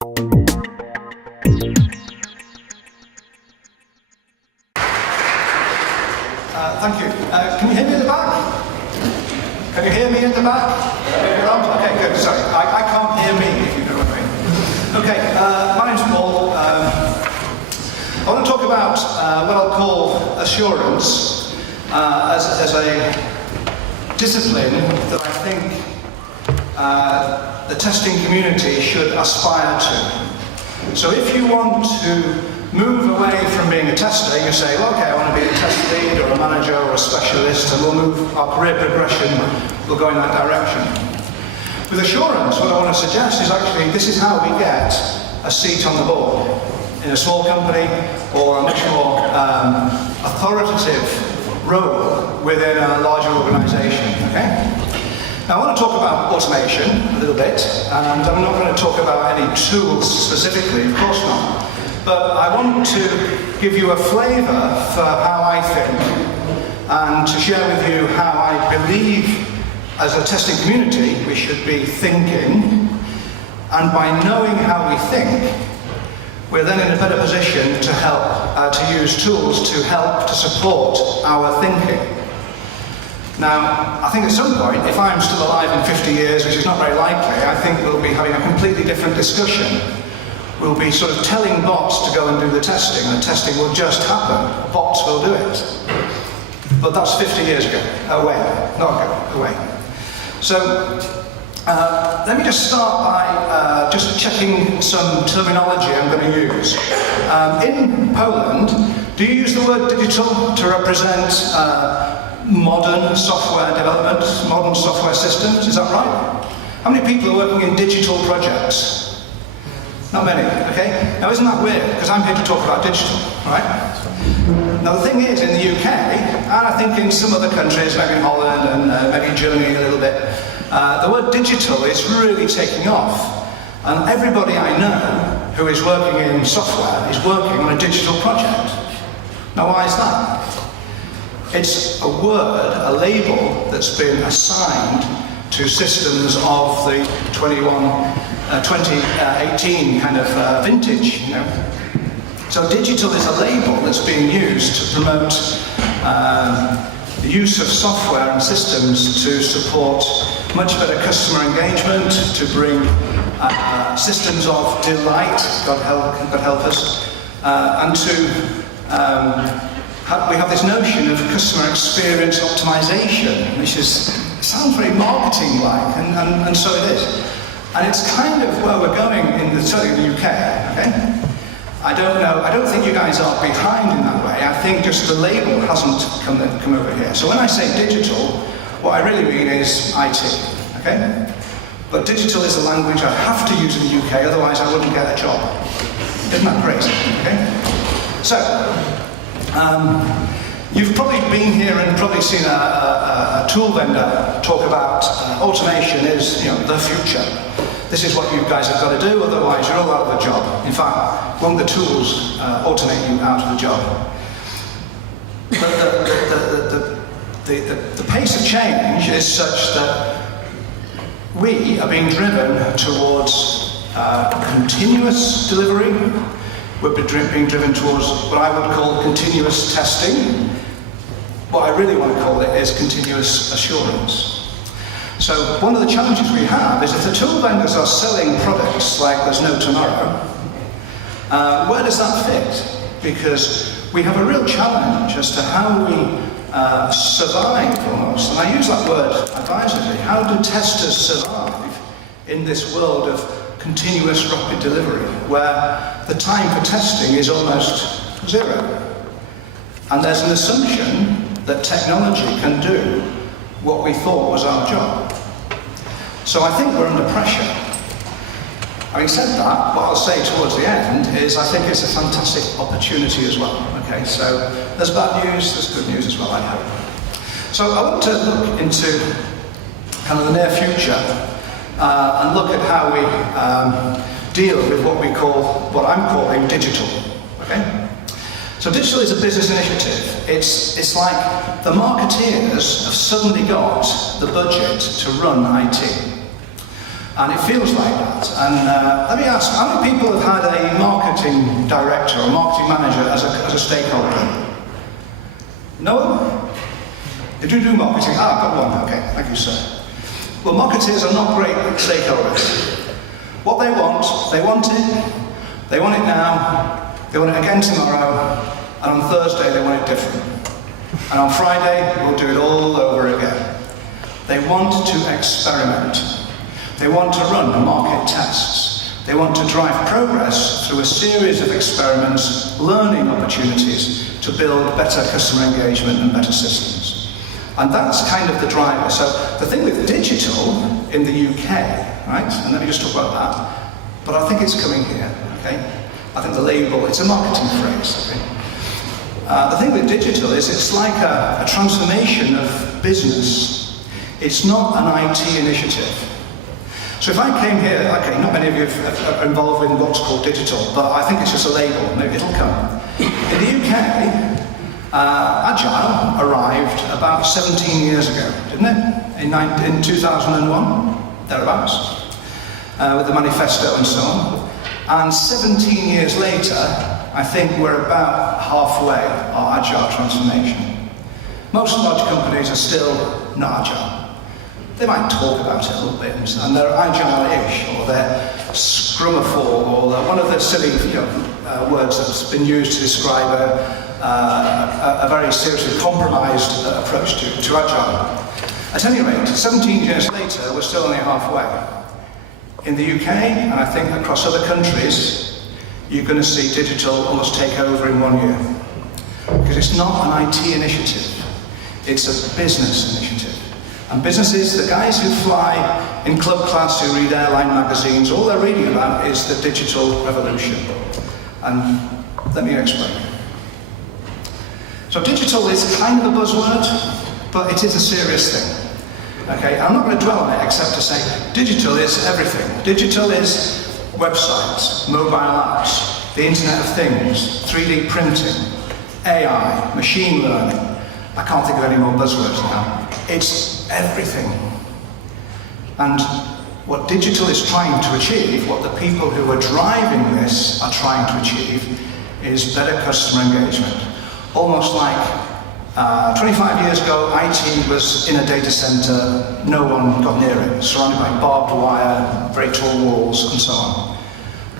Thank you. Can you hear me at the back? Can you hear me at the back? Okay, good. Sorry, I can't hear me, if you know what I mean. Okay, my name's Paul. I want to talk about what I'll call assurance as a discipline that I think the testing community should aspire to. So if you want to move away from being a tester, you say, well, okay, I want to be a test lead or a manager or a specialist, and we'll move our career progression, we'll go in that direction. With assurance, what I want to suggest is actually this is how we get a seat on the board in a small company or a much more authoritative role within a larger organization, okay? Now I want to talk about automation a little bit, and I'm not going to talk about any tools specifically, of course not. But I want to give you a flavour for how I think and to share with you how I believe as a testing community we should be thinking, and by knowing how we think we're then in a better position to help, to use tools to help to support our thinking. Now, I think at some point, if I'm still alive in 50 years, which is not very likely, I think we'll be having a completely different discussion. We'll be sort of telling bots to go and do the testing, and the testing will just happen. Bots will do it. But that's 50 years ago, away, not ago, away. So, let me just start by just checking some terminology I'm going to use. In Poland, do you use the word digital to represent modern software development, modern software systems? Is that right? How many people are working in digital projects? Not many, okay? Now isn't that weird? Because I'm here to talk about digital, right? Now the thing is, in the UK, and I think in some other countries, maybe in Holland and maybe in Germany a little bit, the word digital is really taking off. And everybody I know who is working in software is working on a digital project. Now why is that? It's a word, a label that's been assigned to systems of the 2018 kind of vintage, you know. So digital is a label that's being used to promote the use of software and systems to support much better customer engagement, to bring systems of delight, God help us, and to we have this notion of customer experience optimization, which sounds very marketing-like, and so it is. And it's kind of where we're going certainly in the UK, okay? I don't think you guys are behind in that way. I think just the label hasn't come over here. So when I say digital, what I really mean is IT, okay? But digital is a language I have to use in the UK, otherwise I wouldn't get a job. Isn't that crazy, okay? So, you've probably been here and probably seen a tool vendor talk about automation is, you know, the future. This is what you guys have got to do, otherwise you're all out of a job. In fact, won't the tools automate you out of the job? But the pace of change is such that we are being driven towards continuous delivery. We're being driven towards what I would call continuous testing. What I really want to call it is continuous assurance. So one of the challenges we have is if the tool vendors are selling products like there's no tomorrow, where does that fit? Because we have a real challenge as to how we survive almost, and I use that word advisedly. How do testers survive in this world of continuous rapid delivery, where the time for testing is almost zero? And there's an assumption that technology can do what we thought was our job. So I think we're under pressure. Having said that, what I'll say towards the end is I think it's a fantastic opportunity as well. Okay, so there's bad news, there's good news as well, I hope. So I want to look into kind of the near future and look at how we deal with what I'm calling digital. Okay? So digital is a business initiative. It's like the marketeers have suddenly got the budget to run IT. And it feels like that. And let me ask, how many people have had a marketing director or marketing manager as a stakeholder? No? You do marketing? Ah, I've got one. Okay, thank you, sir. Well, marketers are not great stakeholders. What they want it, they want it now, they want it again tomorrow, and on Thursday they want it different. And on Friday, we'll do it all over again. They want to experiment. They want to run market tests. They want to drive progress through a series of experiments, learning opportunities to build better customer engagement and better systems. And that's kind of the driver. So the thing with digital in the UK, right, and let me just talk about that, but I think it's coming here, okay? I think the label, it's a marketing phrase, okay? The thing with digital is it's like a transformation of business. It's not an IT initiative. So if I came here, okay, not many of you are involved in what's called digital, but I think it's just a label, maybe it'll come. In the UK, Agile arrived about 17 years ago, didn't it? In 2001, thereabouts, with the manifesto and so on. And 17 years later, I think we're about halfway our Agile transformation. Most large companies are still not Agile. They might talk about it a little bit, and they're agile-ish, or they're scrumaform, or one of the silly words that's been used to describe a very seriously compromised approach to agile. At any rate, 17 years later, we're still only halfway. In the UK, and I think across other countries, you're going to see digital almost take over in 1 year. Because it's not an IT initiative, it's a business initiative. And businesses, the guys who fly in club class, who read airline magazines, all they're reading about is the digital revolution. And let me explain. So digital is kind of a buzzword, but it is a serious thing. Okay, I'm not going to dwell on it except to say digital is everything. Digital is websites, mobile apps, the Internet of Things, 3D printing, AI, machine learning. I can't think of any more buzzwords now. It's everything. And what digital is trying to achieve, what the people who are driving this are trying to achieve, is better customer engagement. Almost like 25 years ago, IT was in a data center, no one got near it, surrounded by barbed wire, very tall walls, and so on.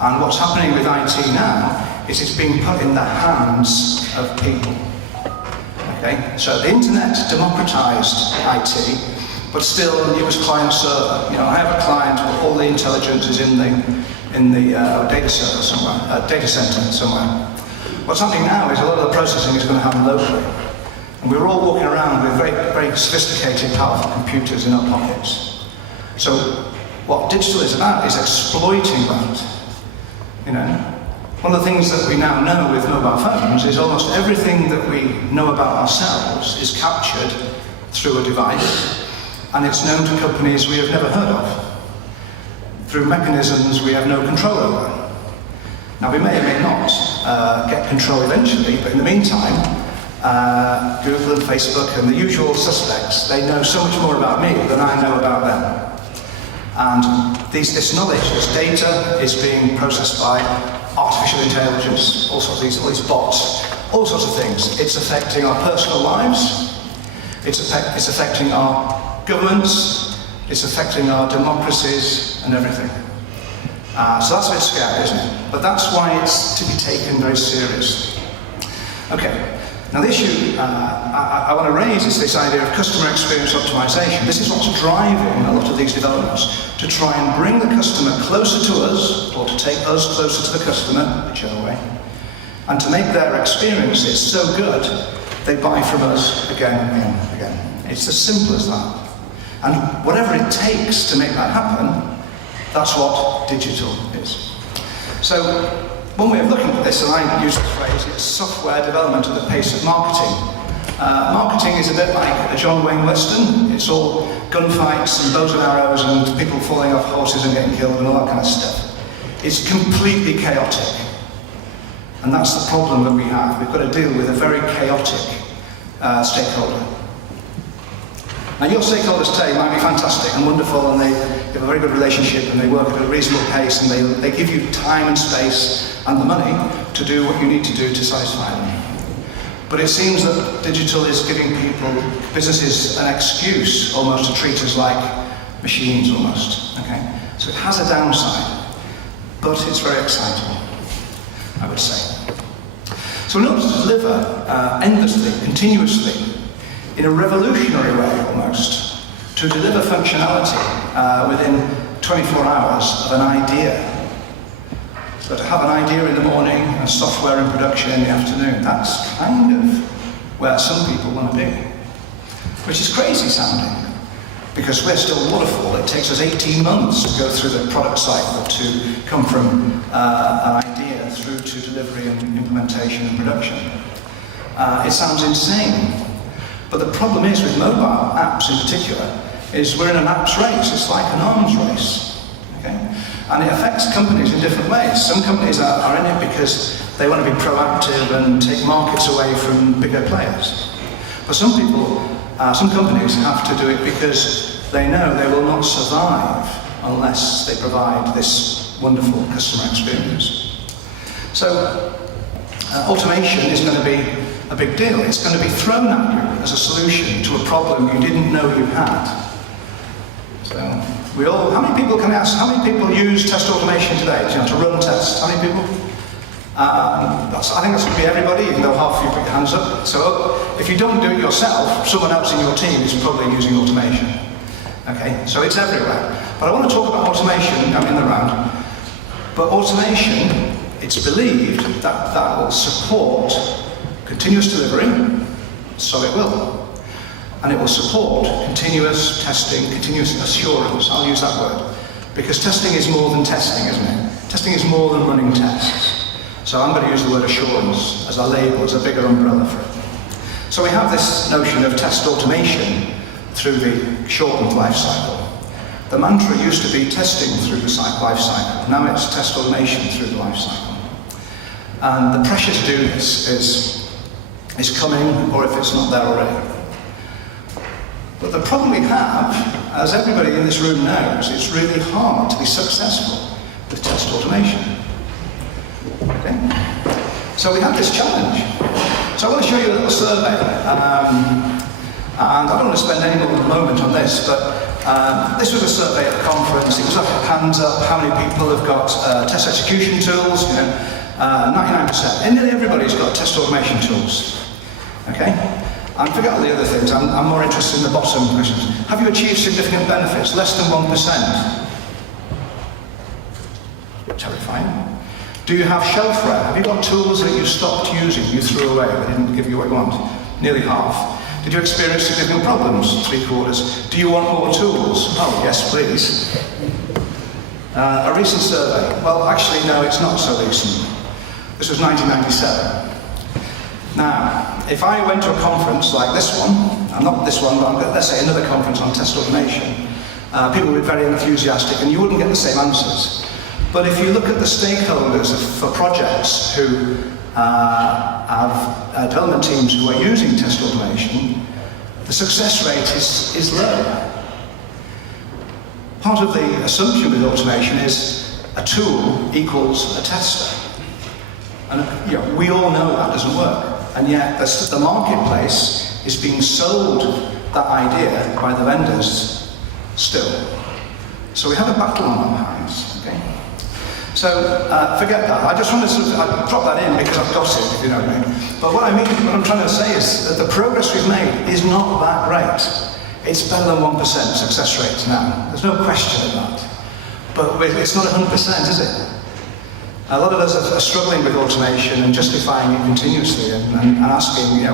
And what's happening with IT now is it's being put in the hands of people. Okay? So the internet democratized IT, but still it was client-server. I have a client where all the intelligence is in the data center somewhere. What's happening now is a lot of the processing is going to happen locally. And we're all walking around with very, very sophisticated, powerful computers in our pockets. So what digital is about is exploiting that. One of the things that we now know with mobile phones is almost everything that we know about ourselves is captured through a device, and it's known to companies we have never heard of, through mechanisms we have no control over. Now we may or may not get control eventually, but in the meantime, Google and Facebook and the usual suspects, they know so much more about me than I know about them. And this knowledge, this data, is being processed by artificial intelligence, all these bots, all sorts of things. It's affecting our personal lives, it's affecting our governments, it's affecting our democracies and everything. So that's a bit scary, isn't it? But that's why it's to be taken very seriously. Okay. Now the issue I want to raise is this idea of customer experience optimization. This is what's driving a lot of these developments, to try and bring the customer closer to us, or to take us closer to the customer, whichever way, and to make their experiences so good they buy from us again and again and again. It's as simple as that. And whatever it takes to make that happen, that's what digital is. So, one way of looking at this, and I use the phrase, it's software development at the pace of marketing. Marketing is a bit like a John Wayne Western. It's all gunfights and bows and arrows and people falling off horses and getting killed and all that kind of stuff. It's completely chaotic. And that's the problem that we have. We've got to deal with a very chaotic stakeholder. Now your stakeholders today might be fantastic and wonderful, and they have a very good relationship, and they work at a reasonable pace, and they give you time and space and the money to do what you need to do to satisfy them. But it seems that digital is giving businesses an excuse almost to treat us like machines almost. Okay? So it has a downside, but it's very exciting, I would say. So in order to deliver endlessly, continuously, in a revolutionary way almost, to deliver functionality within 24 hours of an idea. So to have an idea in the morning and software in production in the afternoon, that's kind of where some people want to be. Which is crazy sounding, because we're still waterfall. It takes us 18 months to go through the product cycle to come from an idea through to delivery and implementation and production. It sounds insane. But the problem is with mobile apps in particular, is we're in an apps race. It's like an arms race. Okay? And it affects companies in different ways. Some companies are in it because they want to be proactive and take markets away from bigger players. But some companies have to do it because they know they will not survive unless they provide this wonderful customer experience. So automation is going to be a big deal. It's going to be thrown at you as a solution to a problem you didn't know you had. So how many people, can I ask, how many people use test automation today, to run tests? How many people? I think that's going to be everybody, even though half of you put your hands up. So if you don't do it yourself, someone else in your team is probably using automation. Okay, so it's everywhere. But I want to talk about automation, I'm in the round. But automation, it's believed that that will support continuous delivery, so it will. And it will support continuous testing, continuous assurance, I'll use that word. Because testing is more than testing, isn't it? Testing is more than running tests. So I'm going to use the word assurance as a label, as a bigger umbrella for it. So we have this notion of test automation through the shortened life cycle. The mantra used to be testing through the life cycle. Now it's test automation through the life cycle. And the pressure to do this is coming, or if it's not there already. But the problem we have, as everybody in this room knows, it's really hard to be successful with test automation. Okay? So we have this challenge. So I want to show you a little survey. And I don't want to spend any more moment on this, but this was a survey at the conference. It was like hands up, how many people have got test execution tools, 99%. And nearly everybody's got test automation tools. Okay? And forget all the other things, I'm more interested in the bottom questions. Have you achieved significant benefits? Less than 1%. Terrifying. Do you have shelfware? Have you got tools that you stopped using, you threw away, they didn't give you what you want? Nearly half. Did you experience significant problems? 3/4. Do you want more tools? Oh, yes, please. A recent survey. Well, actually, no, it's not so recent. This was 1997. Now, if I went to a conference like this one, not this one, but let's say another conference on test automation, people would be very enthusiastic and you wouldn't get the same answers. But if you look at the stakeholders for projects who have development teams who are using test automation, the success rate is low. Part of the assumption with automation is a tool equals a tester. And we all know that doesn't work. And yet the marketplace is being sold that idea by the vendors still. So we have a battle on our hands. Okay? So forget that. I just want to I drop that in because I've got it, if you know what I mean. But what I'm trying to say is that the progress we've made is not that great. It's better than 1% success rate now. There's no question of that. But it's not 100%, is it? A lot of us are struggling with automation and justifying it continuously and asking,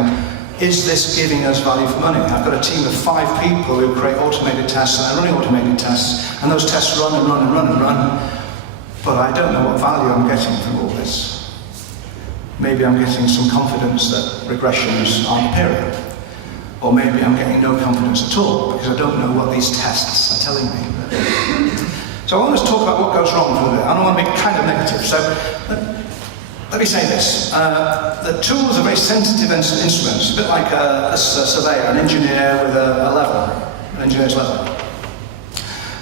is this giving us value for money? I've got a team of 5 people who create automated tests and are running automated tests, and those tests run and run and run and run, but I don't know what value I'm getting from all this. Maybe I'm getting some confidence that regressions aren't appearing, or maybe I'm getting no confidence at all because I don't know what these tests are telling me. So I want to talk about what goes wrong for a bit. I don't want to be kind of negative. So let me say this. The tools are very sensitive instruments, a bit like a surveyor, an engineer with a level. an engineer's level.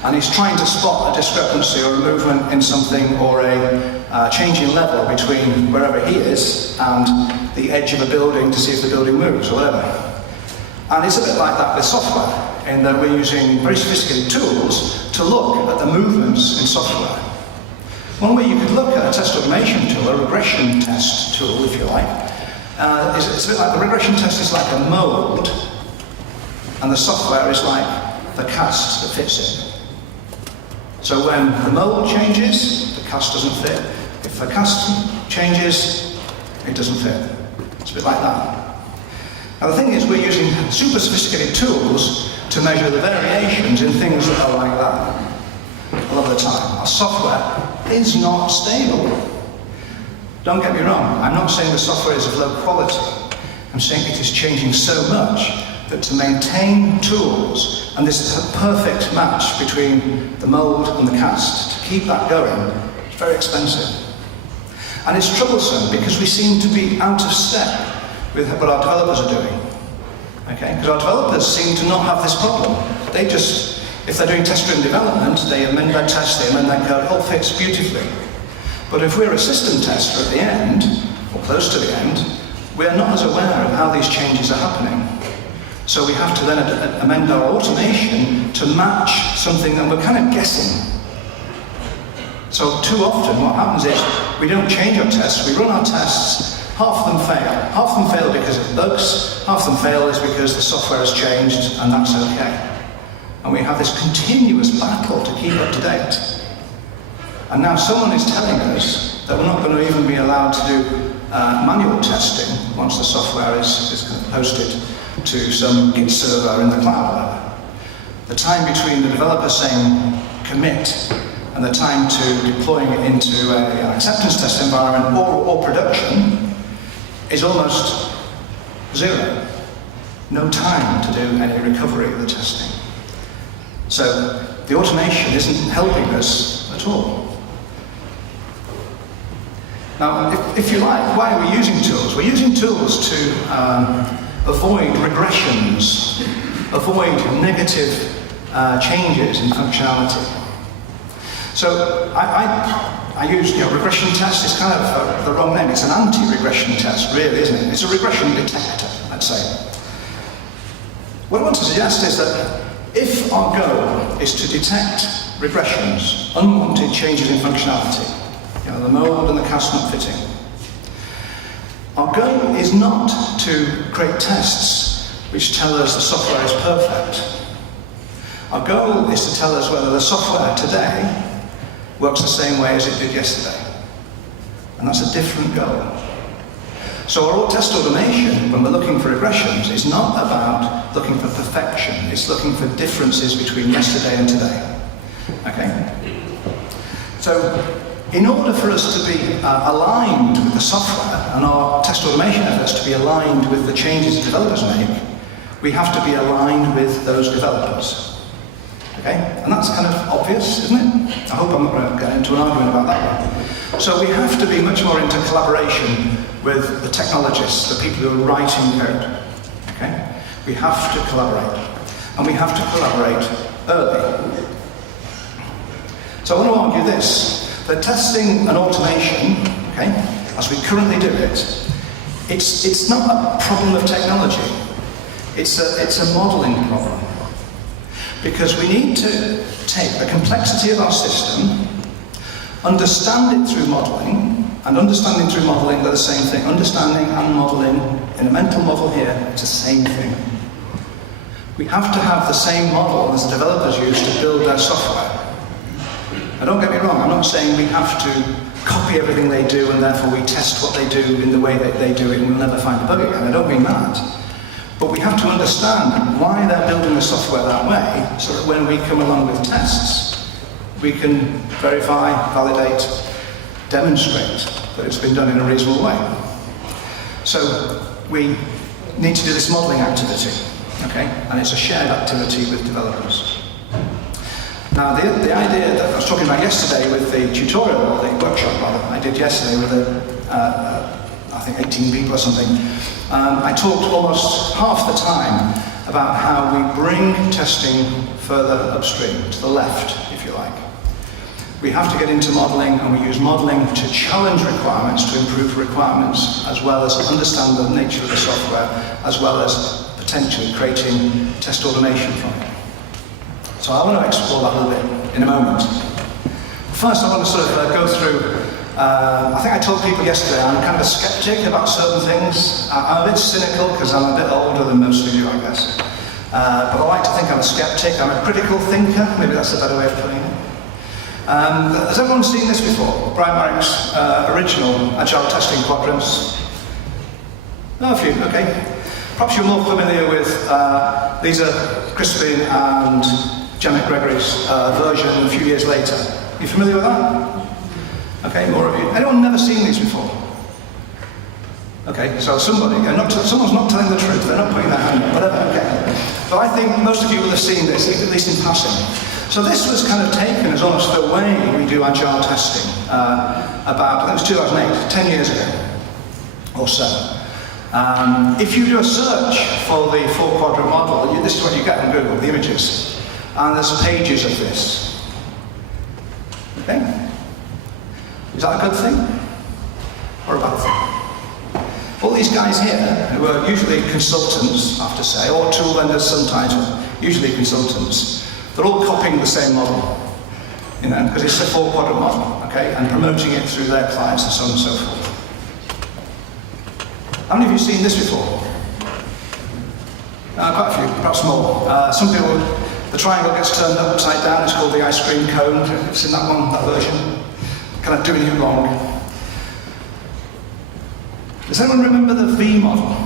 And he's trying to spot a discrepancy or a movement in something or a change in level between wherever he is and the edge of a building to see if the building moves or whatever. And it's a bit like that with software, in that we're using very sophisticated tools to look at the movements in software. One way you could look at a test automation tool, a regression test tool, if you like, it's a bit like the regression test is like a mold, and the software is like the cast that fits it. So when the mold changes, the cast doesn't fit. If the cast changes, it doesn't fit. It's a bit like that. Now the thing is, we're using super sophisticated tools to measure the variations in things that are like that. A lot of the time, our software is not stable. Don't get me wrong, I'm not saying the software is of low quality. I'm saying it is changing so much that to maintain tools, and this is a perfect match between the mold and the cast, to keep that going, it's very expensive. And it's troublesome because we seem to be out of step with what our developers are doing. Okay? Because our developers seem to not have this problem. They just, if they're doing test-driven development, they amend their test, they amend their code, it all fits beautifully. But if we're a system tester at the end, or close to the end, we're not as aware of how these changes are happening. So we have to then amend our automation to match something that we're kind of guessing. So too often what happens is we don't change our tests, we run our tests, half of them fail. Half of them fail because of bugs, half of them fail is because the software has changed, and that's okay. And we have this continuous battle to keep up to date. And now someone is telling us that we're not going to even be allowed to do manual testing once the software is posted to some Git server in the cloud. The time between the developer saying commit and the time to deploying it into an acceptance test environment or production is almost zero. No time to do any recovery of the testing. So the automation isn't helping us at all. Now, if you like, why are we using tools? We're using tools to avoid regressions, avoid negative changes in functionality. So I use, regression test is kind of the wrong name. It's an anti-regression test, really, isn't it? It's a regression detector, let's say. What I want to suggest is that if our goal is to detect regressions, unwanted changes in functionality, the mold and the cast not fitting, our goal is not to create tests which tell us the software is perfect. Our goal is to tell us whether the software today works the same way as it did yesterday. And that's a different goal. So our test automation, when we're looking for regressions, is not about looking for perfection. It's looking for differences between yesterday and today. Okay? So, in order for us to be aligned with the software and our test automation efforts to be aligned with the changes developers make, we have to be aligned with those developers. Okay? And that's kind of obvious, isn't it? I hope I'm not going to get into an argument about that one. So we have to be much more into collaboration with the technologists, the people who are writing code. Okay? We have to collaborate. And we have to collaborate early. So I want to argue this. That testing and automation, okay, as we currently do it, it's not a problem of technology. It's a modeling problem. Because we need to take the complexity of our system, understand it through modeling, and understanding through modeling, they're the same thing. Understanding and modeling in a mental model here, it's the same thing. We have to have the same model as the developers use to build their software. Now don't get me wrong, I'm not saying we have to copy everything they do and therefore we test what they do in the way that they do it and we'll never find a bug again. I don't mean that. But we have to understand why they're building the software that way so that when we come along with tests, we can verify, validate, demonstrate that it's been done in a reasonable way. So we need to do this modeling activity, okay? And it's a shared activity with developers. Now, the idea that I was talking about yesterday with the tutorial, or the workshop rather, I did yesterday with I think 18 people or something, I talked almost half the time about how we bring testing further upstream, to the left, if you like. We have to get into modeling, and we use modeling to challenge requirements, to improve requirements, as well as understand the nature of the software, as well as potentially creating test automation from it. So I want to explore that a little bit in a moment. First, I want to sort of go through, I think I told people yesterday, I'm kind of a skeptic about certain things. I'm a bit cynical because I'm a bit older than most of you, I guess. But I like to think I'm a skeptic. I'm a critical thinker, maybe that's a better way of putting it. Has everyone seen this before? Brian Marrick's original Agile testing quadrants? Oh, a few, okay. Perhaps you're more familiar with, these are Crispin and Janet Gregory's version a few years later. You familiar with that? Okay, more of you. Anyone never seen these before? Okay, so someone's not telling the truth, they're not putting their hand up, whatever, okay. But I think most of you will have seen this, at least in passing. So this was kind of taken as almost the way we do Agile testing about, I think it was 2008, 10 years ago or so. If you do a search for the 4-quadrant model, this is what you get on Google, the images. And there's pages of this. Okay? Is that a good thing? Or a bad thing? All these guys here, who are usually consultants, I have to say, or tool vendors sometimes, usually consultants, they're all copying the same model, you know, because it's a 4-quadrant model, okay, and promoting it through their clients and so on and so forth. How many of you have seen this before? Quite a few, perhaps more. Some people, the triangle gets turned upside down, it's called the ice cream cone. You've seen that one, that version? Kind of doing it wrong. Does anyone remember the V model?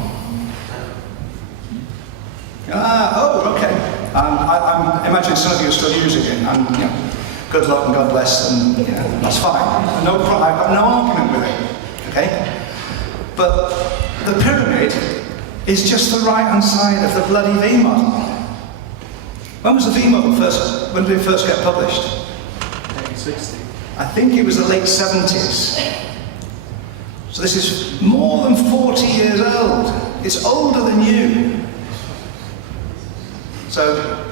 Oh, okay. I imagine some of you are still using it, and you know, good luck and God bless, and that's fine. I've got no argument with it, okay? But the pyramid is just the right-hand side of the bloody V model. When was the V model first, when did it first get published? 1960. I think it was the late 70s. So this is more than 40 years old. It's older than you. So,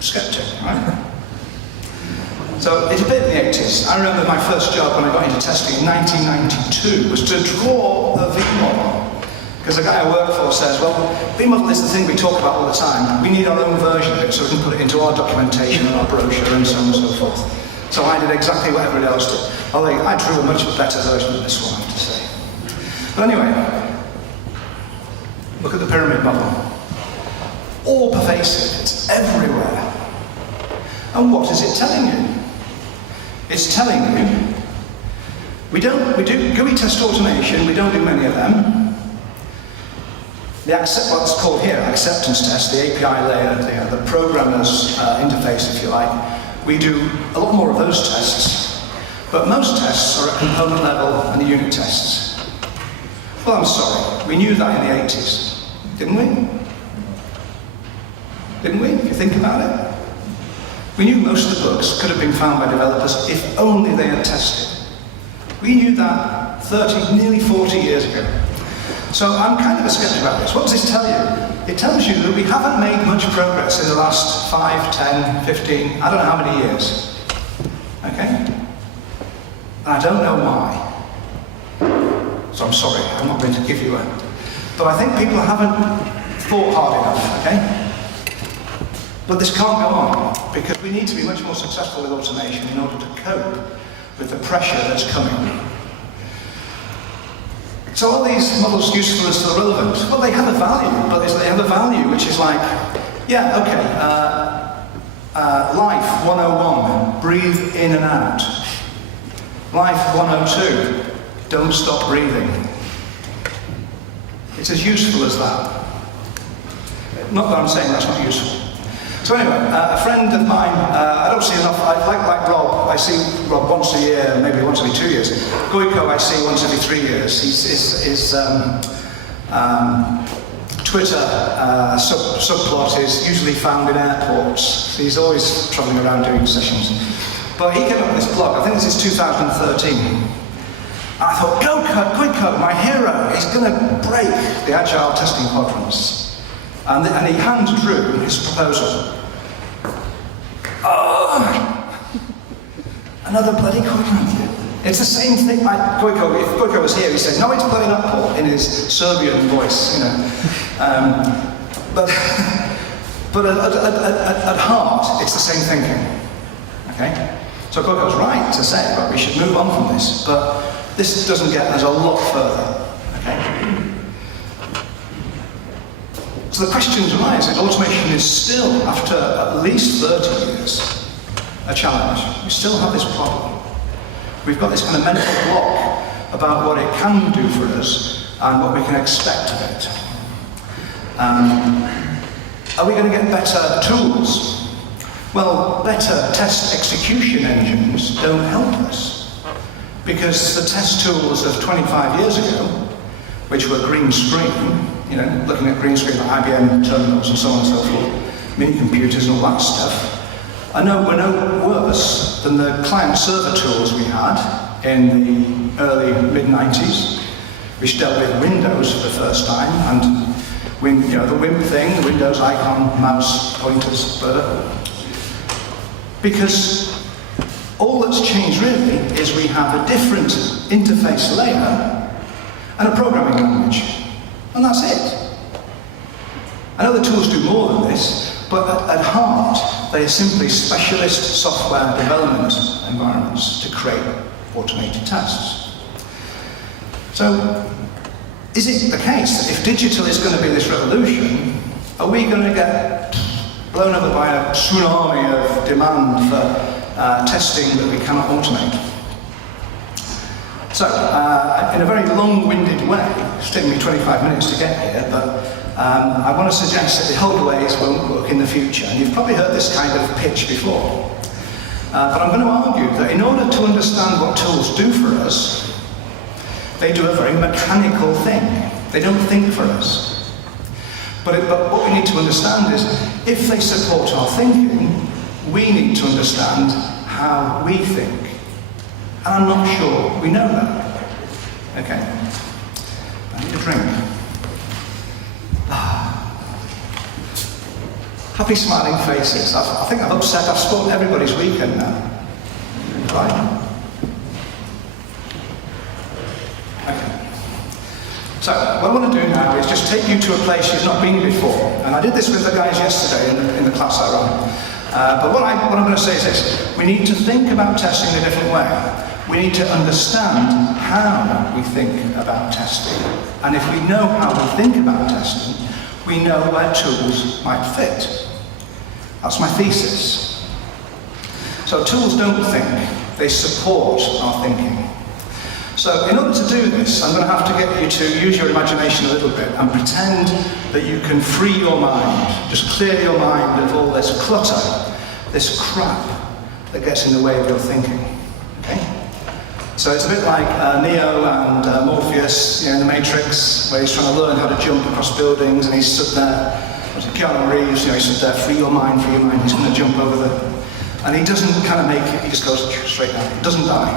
skeptic, right? So it's a bit in the 80s. I remember my first job when I got into testing in 1992 was to draw the V model. Because the guy I work for says, well, V model is the thing we talk about all the time. We need our own version of it so we can put it into our documentation and our brochure and so on and so forth. So I did exactly what everybody else did. Although I drew a much better version of this one, I have to say. But anyway, look at the pyramid model. All pervasive, it's everywhere. And what is it telling you? It's telling you, we do GUI test automation, we don't do many of them. What's called here, acceptance test, the API layer, the programmer's interface, if you like, we do a lot more of those tests. But most tests are at component level and unit tests. Well, I'm sorry, we knew that in the 80s, didn't we? Didn't we, if you think about it? We knew most of the bugs could have been found by developers if only they had tested. We knew that 30, nearly 40 years ago. So I'm kind of a skeptic about this. What does this tell you? It tells you that we haven't made much progress in the last 5, 10, 15, I don't know how many years. Okay? And I don't know why. So I'm sorry, I'm not going to give you a... But I think people haven't thought hard enough, okay? But this can't go on, because we need to be much more successful with automation in order to cope with the pressure that's coming. So are these models useful and still relevant? Well, they have a value, but they have a value which is like, yeah, okay, life 101, breathe in and out. Life 102, don't stop breathing. It's as useful as that. Not that I'm saying that's not useful. So anyway, a friend of mine, I don't see enough, like Rob, I see Rob once a year, maybe once every 2 years. Goiko I see once every 3 years. His Twitter subplot is usually found in airports. So he's always travelling around doing sessions. But he came up with this blog, I think this is 2013. I thought, Goiko, my hero, he's going to break the Agile testing quadrants. And he hand drew his proposal. Oh, another bloody quadrant. It's the same thing. If Gojko was here, he'd say, no, it's bloody not, Paul, in his Serbian voice, you know. But at heart, it's the same thinking. Okay? So Gojko's right to say, right, we should move on from this, but this doesn't get us a lot further. Okay? So the questions arise, and automation is still, after at least 30 years, a challenge. We still have this problem. We've got this kind of mental block about what it can do for us and what we can expect of it. Are we going to get better tools? Well, better test execution engines don't help us, because the test tools of 25 years ago, which were green screen, you know, looking at green screen like IBM terminals and so on and so forth, mini computers and all that stuff, were no worse than the client-server tools we had in the early mid-90s, which dealt with Windows for the first time, and the WIMP thing, the Windows icon, mouse, pointers, whatever. Because all that's changed really is we have a different interface layer and a programming language, and that's it. I know the tools do more than this, but at heart, they are simply specialist software development environments to create automated tests. So, is it the case that if digital is going to be this revolution, are we going to get blown over by a tsunami of demand for testing that we cannot automate? So, in a very long-winded way, it's taken me 25 minutes to get here, but I want to suggest that the old ways won't work in the future. And you've probably heard this kind of pitch before. But I'm going to argue that in order to understand what tools do for us, they do a very mechanical thing. They don't think for us. But what we need to understand is, if they support our thinking, we need to understand how we think. And I'm not sure we know that. Okay. I need a drink. Happy smiling faces. I think I've spoiled everybody's weekend now. Right? Okay. So, what I want to do now is just take you to a place you've not been before. And I did this with the guys yesterday in the class I ran. But what I'm going to say is this. We need to think about testing in a different way. We need to understand how we think about testing. And if we know how we think about testing, we know where tools might fit. That's my thesis. So tools don't think, they support our thinking. So in order to do this, I'm going to have to get you to use your imagination a little bit and pretend that you can free your mind, just clear your mind of all this clutter, this crap that gets in the way of your thinking. Okay? So it's a bit like Neo and Morpheus, in the Matrix, where he's trying to learn how to jump across buildings, and he's stood there. Keanu Reeves, he stood there, free your mind, he's going to jump over the... And he doesn't kind of make it, he just goes straight down, he doesn't die.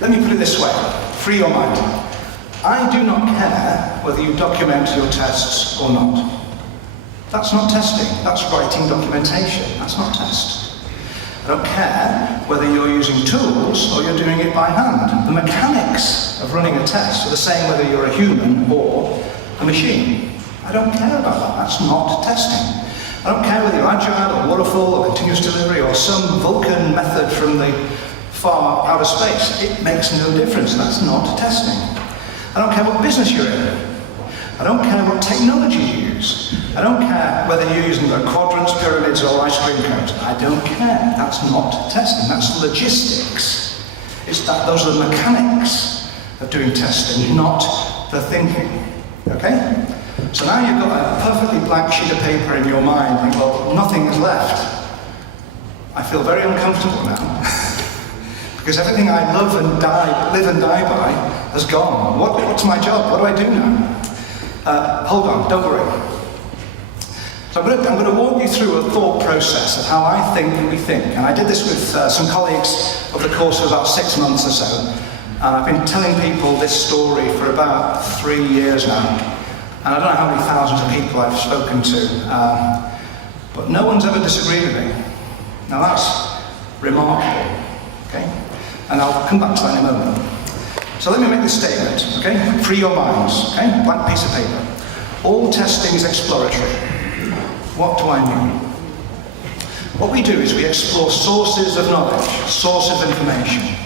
Let me put it this way, free your mind. I do not care whether you document your tests or not. That's not testing, that's writing documentation, that's not test. I don't care whether you're using tools or you're doing it by hand. The mechanics of running a test are the same whether you're a human or a machine. I don't care about that, that's not testing. I don't care whether you're agile or waterfall or continuous delivery or some Vulcan method from the far outer space. It makes no difference, that's not testing. I don't care what business you're in. I don't care what technology you use. I don't care whether you're using the quadrants, pyramids or ice cream cones. I don't care, that's not testing, that's logistics. Those are the mechanics of doing testing, not the thinking. Okay? So now you've got a perfectly blank sheet of paper in your mind, and well, nothing is left. I feel very uncomfortable now. Because everything I live and die by has gone. What's my job? What do I do now? Hold on, don't worry. So I'm going to walk you through a thought process of how I think we think. And I did this with some colleagues over the course of about 6 months or so. And I've been telling people this story for about 3 years now. And I don't know how many thousands of people I've spoken to, but no one's ever disagreed with me. Now that's remarkable, okay? And I'll come back to that in a moment. So let me make this statement, okay? Free your minds, okay? Blank piece of paper. All testing is exploratory. What do I mean? What we do is we explore sources of knowledge, sources of information.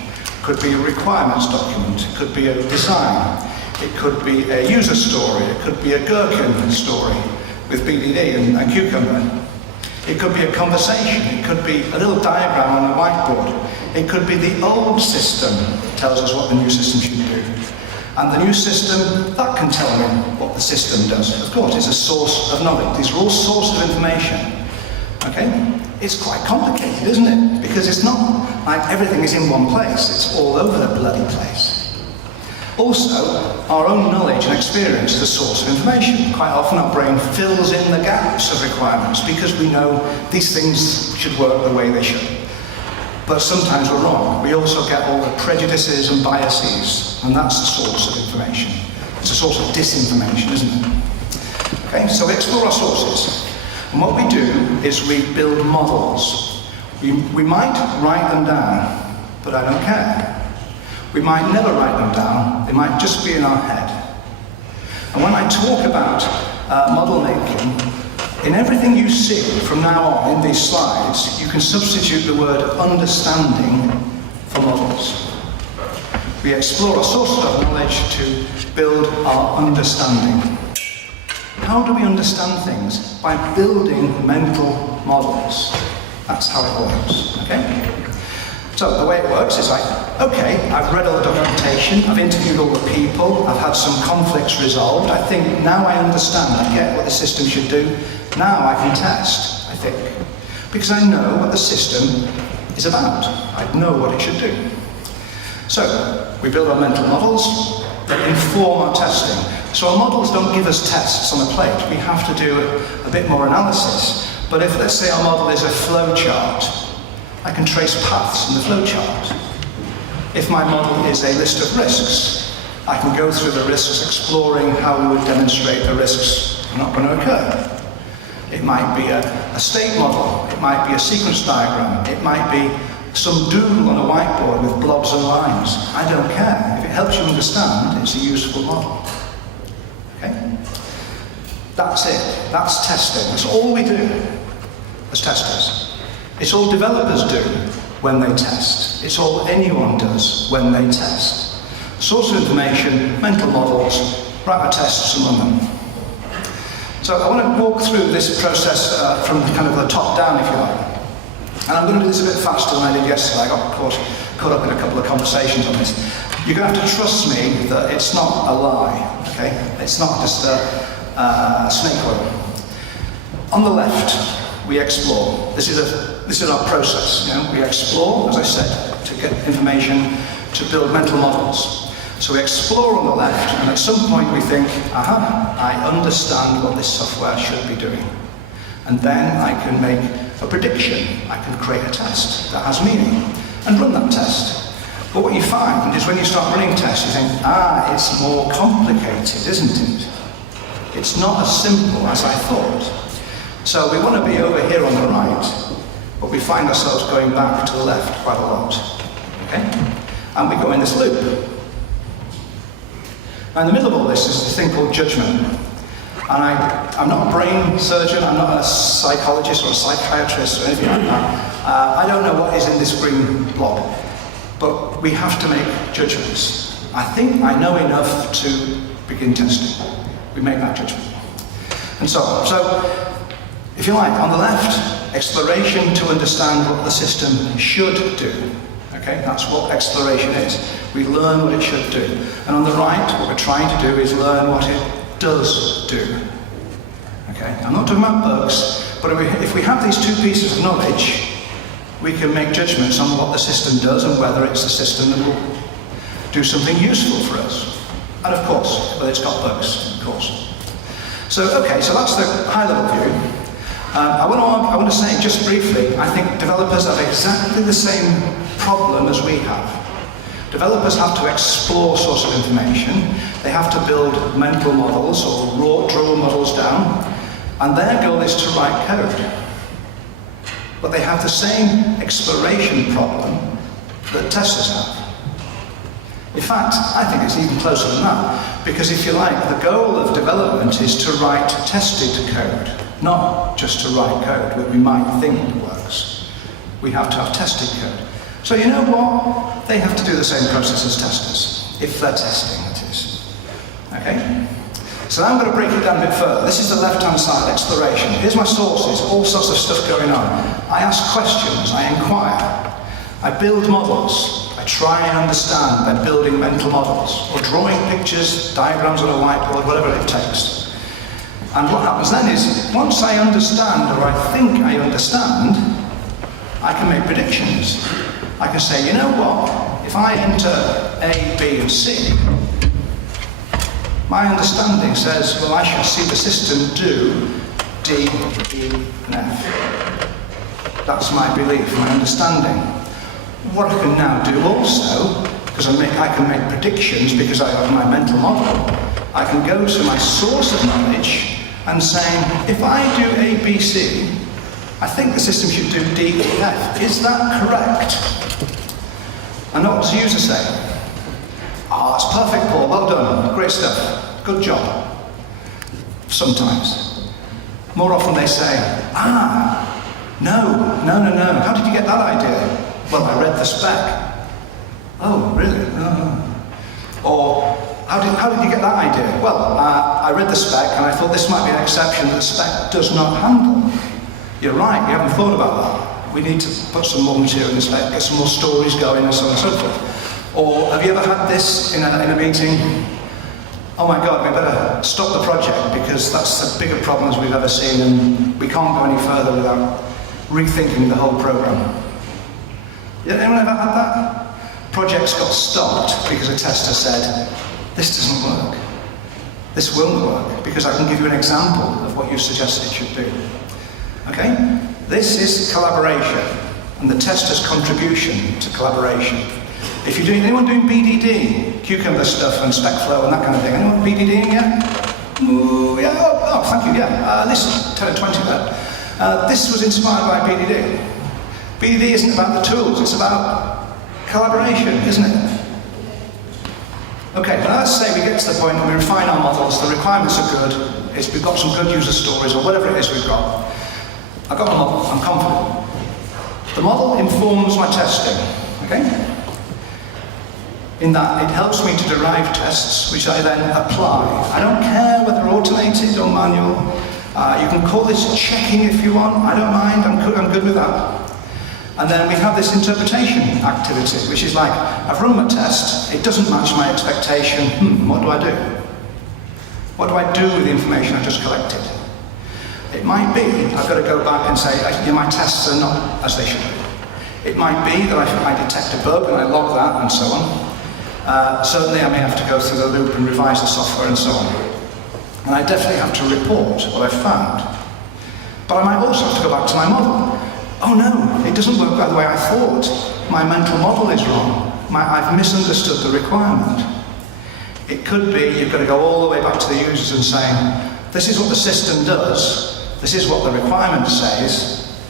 Could be a requirements document, it could be a design, it could be a user story, it could be a gherkin story with BDD and cucumber. It could be a conversation, it could be a little diagram on a whiteboard. It could be the old system that tells us what the new system should do. And the new system, that can tell me what the system does. Of course, it's a source of knowledge. These are all sources of information. Okay? It's quite complicated, isn't it? Because it's not like everything is in one place. It's all over the bloody place. Also, our own knowledge and experience is a source of information. Quite often our brain fills in the gaps of requirements because we know these things should work the way they should. But sometimes we're wrong. We also get all the prejudices and biases, and that's the source of information. It's a source of disinformation, isn't it? Okay, so we explore our sources. And what we do is we build models. We might write them down, but I don't care. We might never write them down. They might just be in our head. And when I talk about model making, in everything you see from now on in these slides, you can substitute the word understanding for models. We explore our sources of knowledge to build our understanding. How do we understand things? By building mental models. That's how it works, okay? So the way it works is like, okay, I've read all the documentation, I've interviewed all the people, I've had some conflicts resolved, I think now I understand, I get what the system should do, now I can test, I think. Because I know what the system is about, I know what it should do. So, we build our mental models that inform our testing. So our models don't give us tests on a plate, we have to do a bit more analysis. But if, let's say, our model is a flow chart, I can trace paths in the flowchart. If my model is a list of risks, I can go through the risks exploring how we would demonstrate the risks are not going to occur. It might be a state model, it might be a sequence diagram, it might be some doodle on a whiteboard with blobs and lines. I don't care. If it helps you understand, it's a useful model. Okay? That's it. That's testing. That's all we do as testers. It's all developers do when they test. It's all anyone does when they test. Source of information, mental models, write our tests and run them. So I want to walk through this process from kind of the top down, if you like. And I'm going to do this a bit faster than I did yesterday. I got caught up in a couple of conversations on this. You're going to have to trust me that it's not a lie, okay? It's not just a snake oil. On the left, we explore. This is our process. You know? We explore, as I said, to get information to build mental models. So we explore on the left, and at some point we think, aha, I understand what this software should be doing. And then I can make a prediction. I can create a test that has meaning and run that test. But what you find is when you start running tests, you think, it's more complicated, isn't it? It's not as simple as I thought. So we want to be over here on the right, but we find ourselves going back to the left quite a lot. Okay? And we go in this loop. Now in the middle of all this is this thing called judgment. And I'm not a brain surgeon, I'm not a psychologist or a psychiatrist or anything like that. I don't know what is in this green blob, but we have to make judgments. I think I know enough to begin testing. We make that judgment. And so on. So, if you like, on the left, exploration to understand what the system should do. Okay, that's what exploration is. We learn what it should do. And on the right, what we're trying to do is learn what it does do. Okay, I'm not talking about bugs, but if we have these two pieces of knowledge, we can make judgments on what the system does and whether it's a system that will do something useful for us. And of course, whether it's got bugs, of course. So, okay, so that's the high-level view. I want to say just briefly, I think developers have exactly the same problem as we have. Developers have to explore source of information, they have to build mental models or draw models down, and their goal is to write code. But they have the same exploration problem that testers have. In fact, I think it's even closer than that, because if you like, the goal of development is to write tested code, not just to write code that we might think works. We have to have tested code. So you know what? They have to do the same process as testers, if they're testing, that is. Okay? So now I'm going to break it down a bit further. This is the left-hand side, exploration. Here's my sources, all sorts of stuff going on. I ask questions, I inquire, I build models. I try and understand by building mental models, or drawing pictures, diagrams on a whiteboard, whatever it takes. And what happens then is, once I understand, or I think I understand, I can make predictions. I can say, you know what, if I enter A, B, and C, my understanding says, well, I should see the system do D, E, and F. That's my belief, my understanding. What I can now do also, because I can make predictions because I have my mental model, I can go to my source of knowledge and say, if I do A, B, C, I think the system should do D, E, F. Is that correct? And what does the user say? Oh, that's perfect, Paul, well done, great stuff, good job. Sometimes. More often they say, no, how did you get that idea? Well, I read the spec. Oh, really? No. Or, how did you get that idea? Well, I read the spec and I thought this might be an exception that the spec does not handle. You're right, we haven't thought about that. We need to put some more material in the spec, get some more stories going and so on and so forth. Or, have you ever had this in a meeting? Oh my God, we better stop the project because that's the bigger problems we've ever seen and we can't go any further without rethinking the whole program. Anyone ever had that? Projects got stopped because a tester said, this doesn't work. This won't work because I can give you an example of what you suggested it should do. Okay? This is collaboration and the tester's contribution to collaboration. If you're anyone doing BDD, Cucumber stuff and SpecFlow and that kind of thing, anyone BDDing yet? Ooh, yeah, oh, thank you, yeah. This 10 or 20 there. This was inspired by BDD. BDD isn't about the tools, it's about collaboration, isn't it? Okay, now let's say we get to the point where we refine our models, the requirements are good, we've got some good user stories, or whatever it is we've got. I've got a model, I'm confident. The model informs my testing, okay? In that it helps me to derive tests, which I then apply. I don't care whether automated or manual. You can call this checking if you want, I don't mind, I'm good with that. And then we have this interpretation activity, which is like, I've run my test, it doesn't match my expectation, what do I do? What do I do with the information I just collected? It might be, I've got to go back and say, my tests are not as they should be. It might be that I detect a bug and I log that and so on. Certainly I may have to go through the loop and revise the software and so on. And I definitely have to report what I've found. But I might also have to go back to my model. Oh no, it doesn't work by the way I thought. My mental model is wrong. I've misunderstood the requirement. It could be you've got to go all the way back to the users and saying, this is what the system does, this is what the requirement says,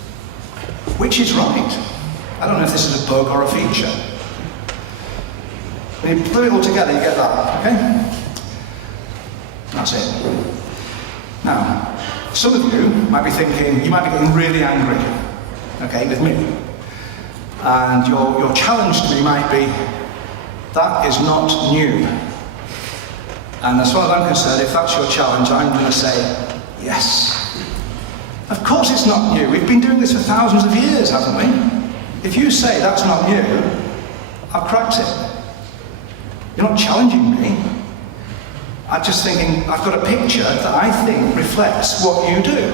which is right. I don't know if this is a bug or a feature. When you put it all together, you get that, okay? That's it. Now, some of you might be thinking, you might be getting really angry, okay, with me. And your challenge to me might be, that is not new. And as far as I'm concerned, if that's your challenge, I'm going to say, yes. Of course it's not new. We've been doing this for thousands of years, haven't we? If you say that's not new, I've cracked it. You're not challenging me. I'm just thinking, I've got a picture that I think reflects what you do.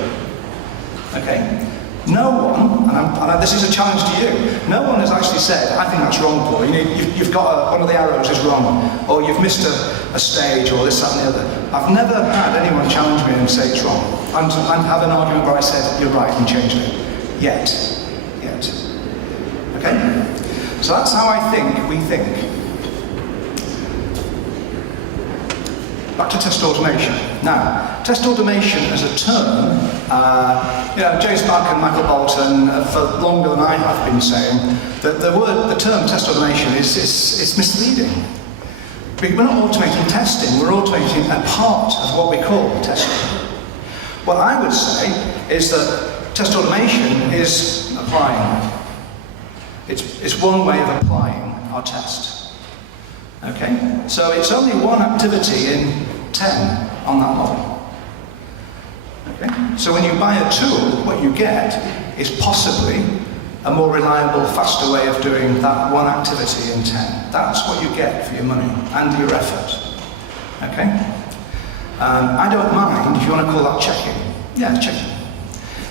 Okay? No one, and this is a challenge to you, no one has actually said, I think that's wrong, Paul. You've got one of the arrows is wrong, or you've missed a stage, or this, that, and the other. I've never had anyone challenge me and say it's wrong. And have an argument where I said, you're right, and changed it. Yet. Okay? So that's how I think we think. back to test automation. Now, test automation as a term, James Barker and Michael Bolton, for longer than I have been saying, that the term test automation is misleading. We're not automating testing, we're automating a part of what we call testing. What I would say is that test automation is applying. It's one way of applying our test. Okay? So it's only one activity in 10 on that model. Okay? So when you buy a tool, what you get is possibly a more reliable, faster way of doing that one activity in 10. That's what you get for your money and your effort. Okay? I don't mind if you want to call that checking. Yeah, checking.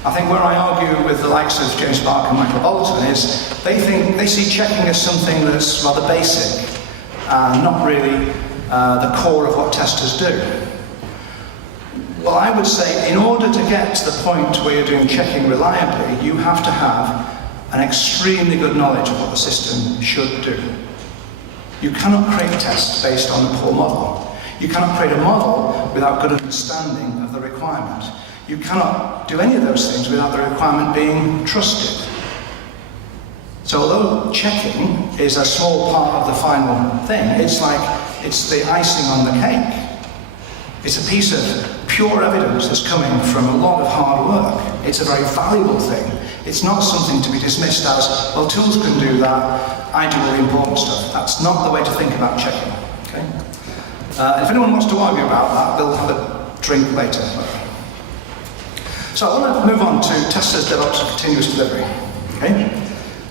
I think where I argue with the likes of James Barker and Michael Bolton is they see checking as something that's rather basic and not really the core of what testers do. Well, I would say in order to get to the point where you're doing checking reliably, you have to have an extremely good knowledge of what the system should do. You cannot create tests based on a poor model. You cannot create a model without good understanding of the requirement. You cannot do any of those things without the requirement being trusted. So although checking is a small part of the final thing, it's the icing on the cake. It's a piece of pure evidence that's coming from a lot of hard work. It's a very valuable thing. It's not something to be dismissed as, well, tools can do that, I do all the important stuff. That's not the way to think about checking. Okay? If anyone wants to argue about that, they'll have a drink later. So I want to move on to testers, DevOps, and continuous delivery. Okay?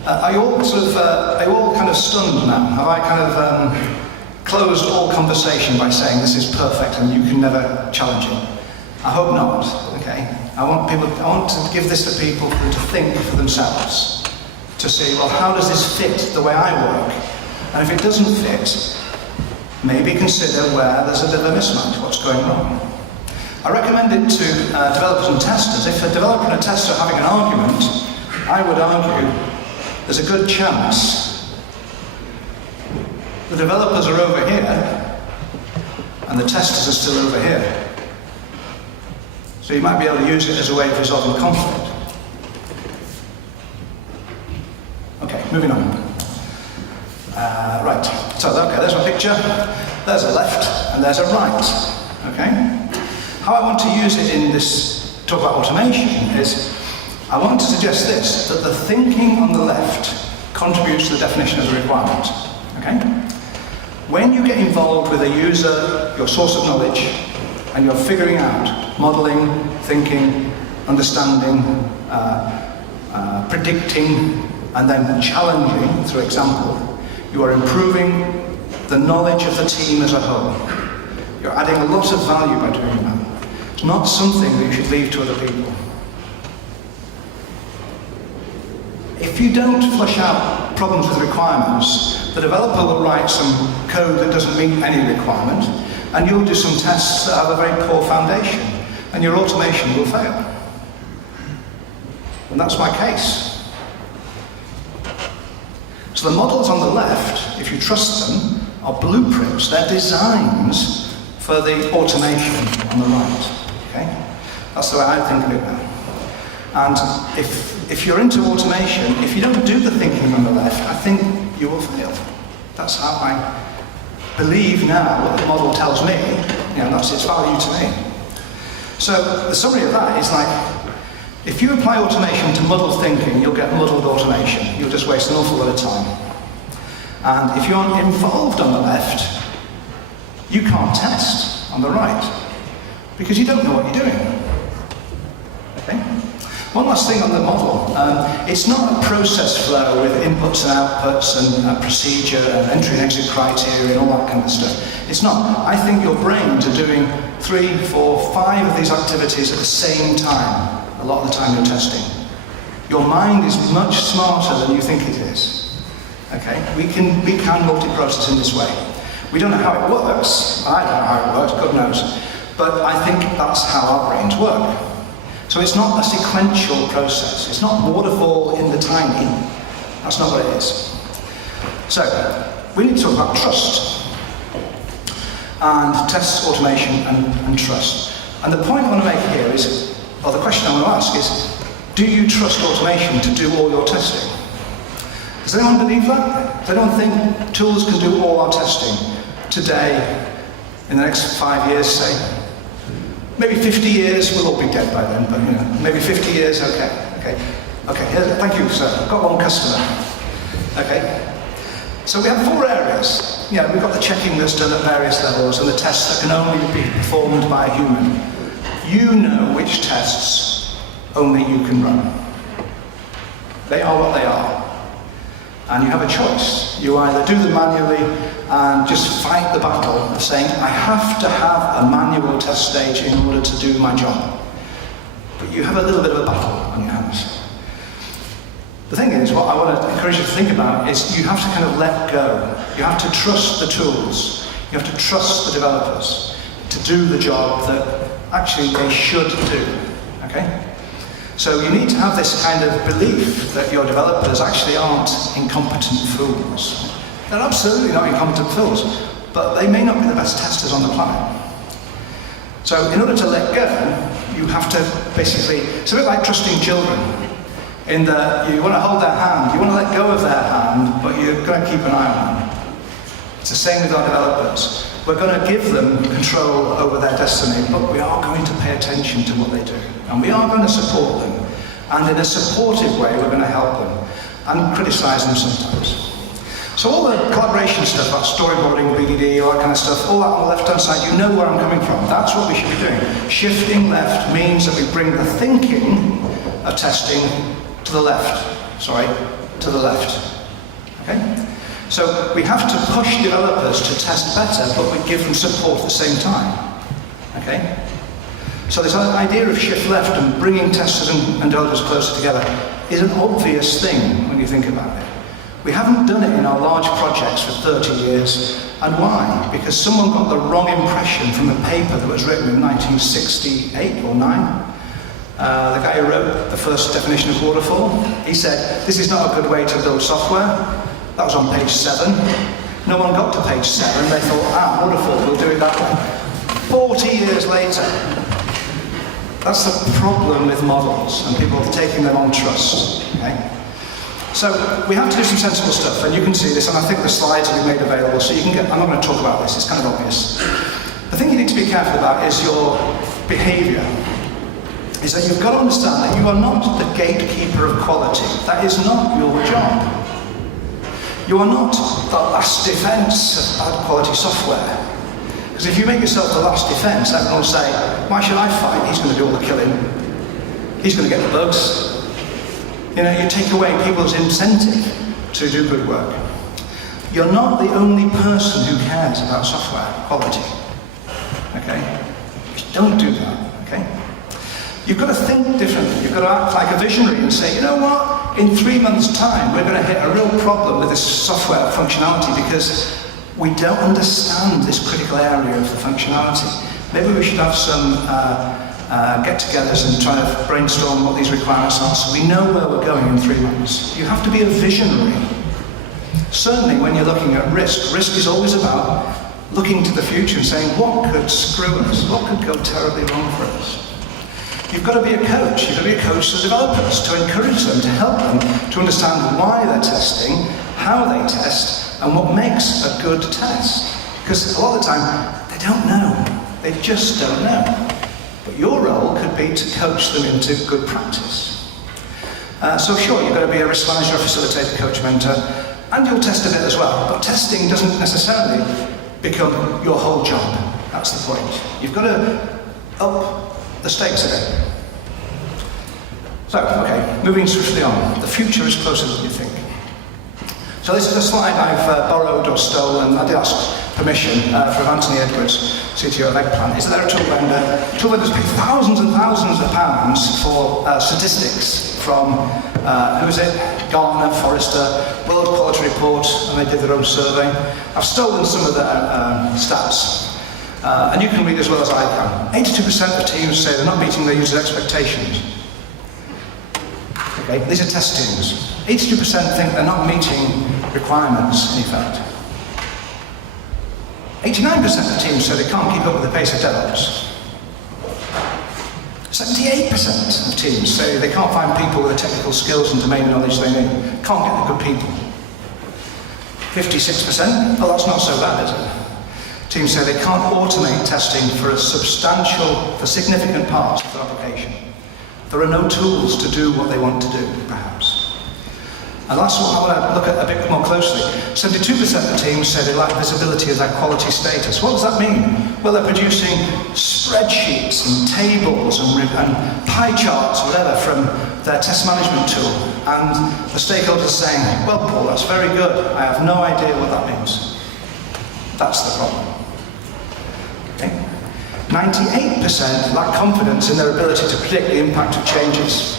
Are you all kind of stunned now? Have I kind of closed all conversation by saying this is perfect and you can never challenge it? I hope not. Okay? I want to give this to people to think for themselves, to say, well, how does this fit the way I work? And if it doesn't fit, maybe consider where there's a bit of a mismatch, what's going wrong. I recommend it to developers and testers. If a developer and a tester are having an argument, I would argue there's a good chance the developers are over here and the testers are still over here. So you might be able to use it as a way of resolving conflict. Okay, moving on. Right, so there's my picture. There's a left and there's a right. Okay? How I want to use it in this talk about automation is, I want to suggest this, that the thinking on the left contributes to the definition of the requirement. Okay? When you get involved with a user, your source of knowledge, and you're figuring out modeling, thinking, understanding, predicting, and then challenging through example, you are improving the knowledge of the team as a whole. You're adding a lot of value by doing that. It's not something that you should leave to other people. If you don't flush out problems with requirements, the developer will write some code that doesn't meet any requirement, and you'll do some tests that have a very poor foundation, and your automation will fail. And that's my case. So the models on the left, if you trust them, are blueprints, they're designs for the automation on the right. Okay? That's the way I think of it now. And if you're into automation, if you don't do the thinking on the left, I think you will fail. That's how I believe now what the model tells me, that's its value to me. So the summary of that is if you apply automation to muddled thinking, you'll get muddled automation. You'll just waste an awful lot of time. And if you're involved on the left, you can't test on the right, because you don't know what you're doing. Okay? One last thing on the model. It's not a process flow with inputs and outputs and a procedure and entry and exit criteria and all that kind of stuff. It's not. I think your brains are doing 3, 4, 5 of these activities at the same time, a lot of the time you're testing. Your mind is much smarter than you think it is. Okay? We can multi-process in this way. We don't know how it works. I don't know how it works, God knows. But I think that's how our brains work. So it's not a sequential process. It's not waterfall in the timing. That's not what it is. So, we need to talk about trust. and tests, automation, and trust. And the point I want to make here is, or the question I want to ask is, do you trust automation to do all your testing? Does anyone believe that? Does anyone think tools can do all our testing today, in the next 5 years, say? Maybe 50 years, we'll all be dead by then, but maybe 50 years, okay. Thank you, sir. I've got one customer. Okay. So we have 4 areas. We've got the checking that's done at various levels and the tests that can only be performed by a human. You know which tests only you can run. They are what they are. And you have a choice. You either do them manually and just fight the battle of saying, I have to have a manual test stage in order to do my job. But you have a little bit of a battle on your hands. The thing is, what I want to encourage you to think about is you have to kind of let go. You have to trust the tools. You have to trust the developers to do the job that actually they should do. Okay? So you need to have this kind of belief that your developers actually aren't incompetent fools. They're absolutely not incompetent fools, but they may not be the best testers on the planet. So in order to let go, you have to basically, it's a bit like trusting children, in that you want to hold their hand, you want to let go of their hand, but you're going to keep an eye on them. It's the same with our developers. We're going to give them control over their destiny, but we are going to pay attention to what they do. And we are going to support them. And in a supportive way, we're going to help them and criticize them sometimes. So all the collaboration stuff, like storyboarding, BDD, all that kind of stuff, all that on the left-hand side, you know where I'm coming from. That's what we should be doing. Shifting left means that we bring the thinking of testing to the left. To the left. Okay? So we have to push developers to test better, but we give them support at the same time. Okay? So this idea of shift left and bringing testers and developers closer together is an obvious thing when you think about it. We haven't done it in our large projects for 30 years. And why? Because someone got the wrong impression from a paper that was written in 1968 or 9. The guy who wrote the first definition of waterfall, he said, this is not a good way to build software. That was on page 7. No one got to page 7. They thought, waterfall, we'll do it that way. 40 years later, that's the problem with models and people taking them on trust. Okay? So we have to do some sensible stuff, and you can see this, and I think the slides will be made available, so you can get, I'm not going to talk about this, it's kind of obvious. The thing you need to be careful about is your behavior. Is that you've got to understand that you are not the gatekeeper of quality. That is not your job. You are not the last defense of bad quality software. Because if you make yourself the last defense, everyone will say, why should I fight? He's going to do all the killing. He's going to get the bugs. You take away people's incentive to do good work. You're not the only person who cares about software quality. Okay? Don't do that. Okay? You've got to think differently. You've got to act like a visionary and say, you know what? In 3 months' time, we're going to hit a real problem with this software functionality because we don't understand this critical area of the functionality. Maybe we should have some get-togethers and try to brainstorm what these requirements are so we know where we're going in 3 months. You have to be a visionary. Certainly when you're looking at risk, risk is always about looking to the future and saying, what could screw us? What could go terribly wrong for us? You've got to be a coach. You've got to be a coach to developers, to encourage them, to help them to understand why they're testing, how they test, and what makes a good test. Because a lot of the time, they don't know. They just don't know. But your role could be to coach them into good practice. So sure, you've got to be a risk manager, a facilitator, coach, mentor, and you'll test a bit as well. But testing doesn't necessarily become your whole job. That's the point. You've got to up the stakes a bit. So, okay, moving swiftly on. The future is closer than you think. So this is a slide I've borrowed or stolen. I did ask permission from Anthony Edwards, CTO of Eggplant. Is there a tool vendor? Tool vendors pay thousands and thousands of pounds for statistics from, who is it? Gartner, Forrester, World Quality Report, and they did their own survey. I've stolen some of their stats. And you can read as well as I can. 82% of teams say they're not meeting their users' expectations. Okay, these are test teams. 82% think they're not meeting requirements, in effect. 89% of teams say they can't keep up with the pace of DevOps. 78% of teams say they can't find people with the technical skills and domain knowledge they need. Can't get the good people. 56%, well, that's not so bad, is it? Teams say they can't automate testing for significant parts of their application. There are no tools to do what they want to do, perhaps. And that's what I want to look at a bit more closely. 72% of teams say they lack visibility of their quality status. What does that mean? Well, they're producing spreadsheets and tables and pie charts, whatever, from their test management tool. And the stakeholders are saying, well, Paul, that's very good. I have no idea what that means. That's the problem. Okay. 98% lack confidence in their ability to predict the impact of changes.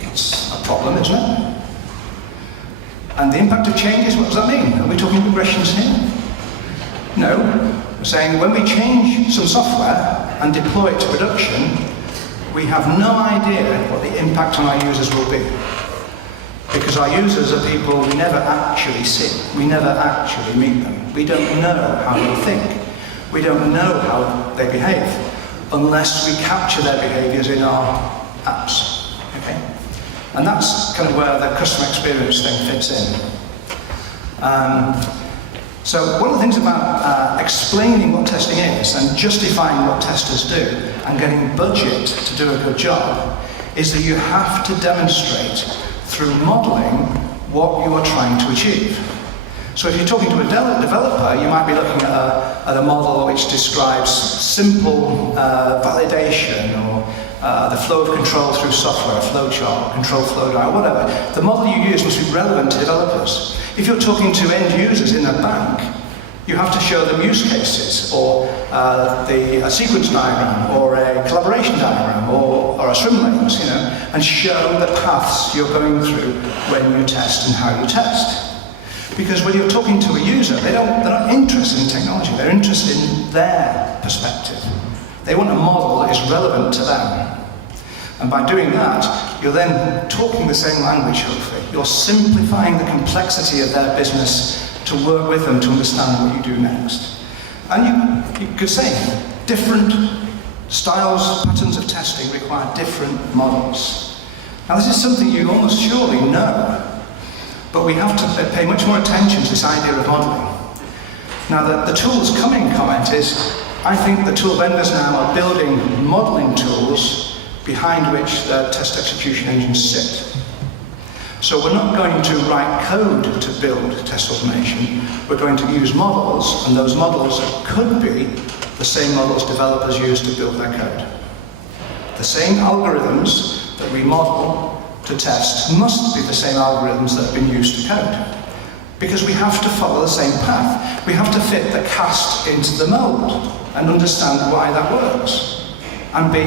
That's a problem, isn't it? And the impact of changes, what does that mean? Are we talking regressions here? No. We're saying when we change some software and deploy it to production, we have no idea what the impact on our users will be. Because our users are people we never actually see. We never actually meet them. We don't know how they think. We don't know how they behave unless we capture their behaviors in our apps. Okay? And that's kind of where the customer experience thing fits in. So one of the things about explaining what testing is and justifying what testers do and getting budget to do a good job is that you have to demonstrate through modeling what you are trying to achieve. So if you're talking to a developer, you might be looking at a model which describes simple validation or the flow of control through software, a flow chart, control flow diagram, whatever. The model you use must be relevant to developers. If you're talking to end users in a bank, you have to show them use cases, or a sequence diagram, or a collaboration diagram, or a swim lanes, and show the paths you're going through when you test and how you test. Because when you're talking to a user, they're not interested in technology, they're interested in their perspective. They want a model that is relevant to them. And by doing that, you're then talking the same language, hopefully. You're simplifying the complexity of their business to work with them to understand what you do next. And you could say, different styles, patterns of testing require different models. Now this is something you almost surely know, but we have to pay much more attention to this idea of modeling. Now the tools coming comment is, I think the tool vendors now are building modeling tools behind which the test execution engines sit. So we're not going to write code to build test automation, we're going to use models, and those models could be the same models developers use to build their code. The same algorithms that we model to test must be the same algorithms that have been used to code. Because we have to follow the same path. We have to fit the cast into the mold and understand why that works. And be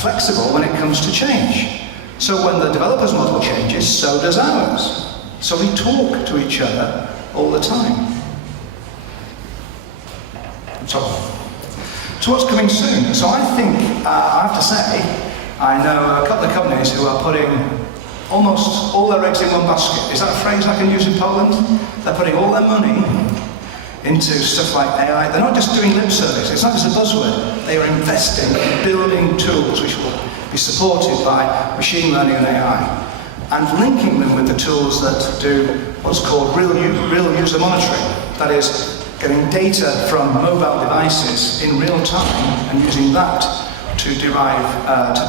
flexible when it comes to change. So when the developer's model changes, so does ours. So we talk to each other all the time. So what's coming soon? So I think, I have to say, I know a couple of companies who are putting almost all their eggs in one basket. Is that a phrase I can use in Poland? They're putting all their money into stuff like AI. They're not just doing lip service, it's not just a buzzword. They are investing in building tools which will be supported by machine learning and AI, and linking them with the tools that do what's called real user monitoring. That is, getting data from mobile devices in real time and using that to derive,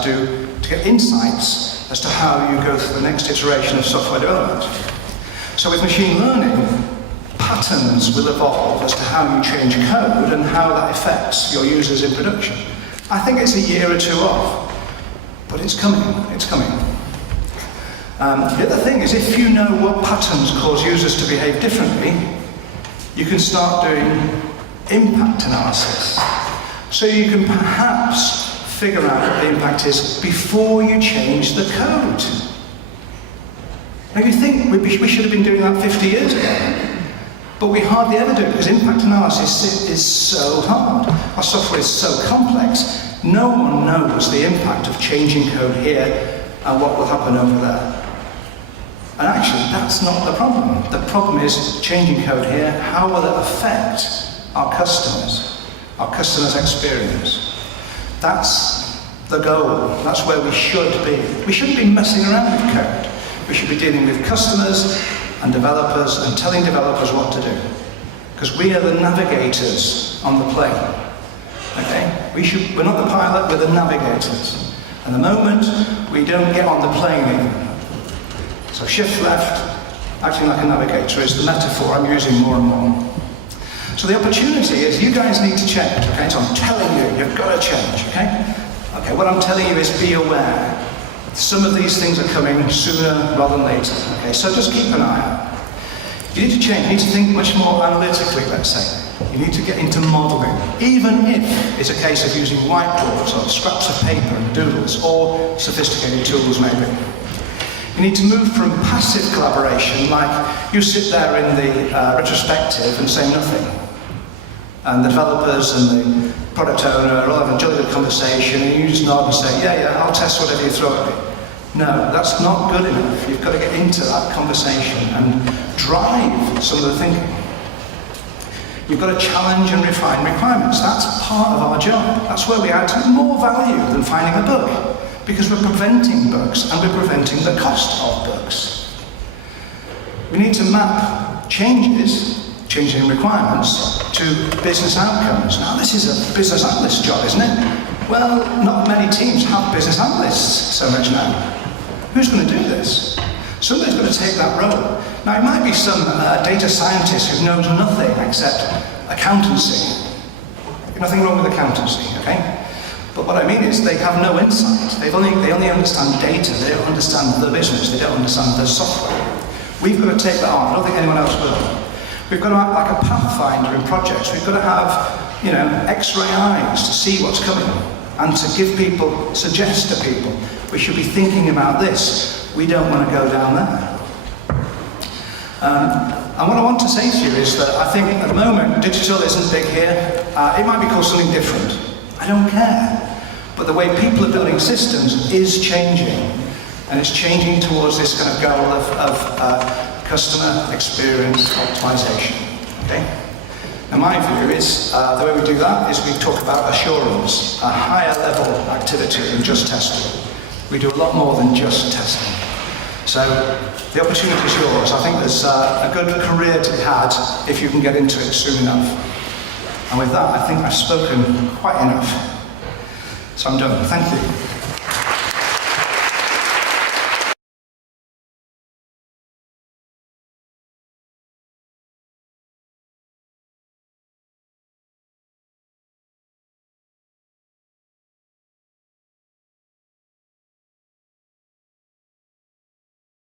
to get insights as to how you go through the next iteration of software development. So with machine learning, patterns will evolve as to how you change code and how that affects your users in production. I think it's a year or two off, but it's coming, it's coming. The other thing is, if you know what patterns cause users to behave differently, you can start doing impact analysis. So you can perhaps figure out what the impact is before you change the code. Now you think we should have been doing that 50 years ago. But we hardly ever do it because impact analysis is so hard. Our software is so complex. No one knows the impact of changing code here and what will happen over there. And actually, that's not the problem. The problem is changing code here. How will it affect our customers' experience? That's the goal. That's where we should be. We shouldn't be messing around with code. We should be dealing with customers and developers and telling developers what to do. Because we are the navigators on the plane. Okay? We're not the pilot, we're the navigators. And the moment we don't get on the plane, so shift left, acting like a navigator is the metaphor I'm using more and more. So the opportunity is you guys need to change, okay? So I'm telling you, you've got to change, okay? Okay, what I'm telling you is be aware. Some of these things are coming sooner rather than later, okay? So just keep an eye out. You need to change, you need to think much more analytically, let's say. You need to get into modeling, even if it's a case of using whiteboards or scraps of paper and doodles, or sophisticated tools maybe. You need to move from passive collaboration, like you sit there in the retrospective and say nothing. And the developers and the product owner all have a jolly good conversation, and you just nod and say, yeah, I'll test whatever you throw at me. No, that's not good enough. You've got to get into that conversation and drive some of the thinking. You've got to challenge and refine requirements. That's part of our job. That's where we add more value than finding a bug, because we're preventing bugs and we're preventing the cost of bugs. We need to map changing requirements to business outcomes. Now, this is a business analyst job, isn't it? Well, not many teams have business analysts so much now. Who's going to do this? Somebody's going to take that role. Now, it might be some data scientist who knows nothing except accountancy. Nothing wrong with accountancy, okay? But what I mean is they have no insight. They only understand data. They don't understand the business. They don't understand the software. We've got to take that on. I don't think anyone else will. We've got to act like a pathfinder in projects. We've got to have, X-ray eyes to see what's coming and to give people, suggest to people, we should be thinking about this. We don't want to go down there. And what I want to say to you is that I think at the moment, digital isn't big here. It might be called something different. I don't care. But the way people are building systems is changing. And it's changing towards this kind of goal of customer experience optimization. Okay? Now my view is, the way we do that is we talk about assurance, a higher level activity than just testing. We do a lot more than just testing. So the opportunity is yours. I think there's a good career to be had if you can get into it soon enough. And with that, I think I've spoken quite enough. So I'm done. Thank you.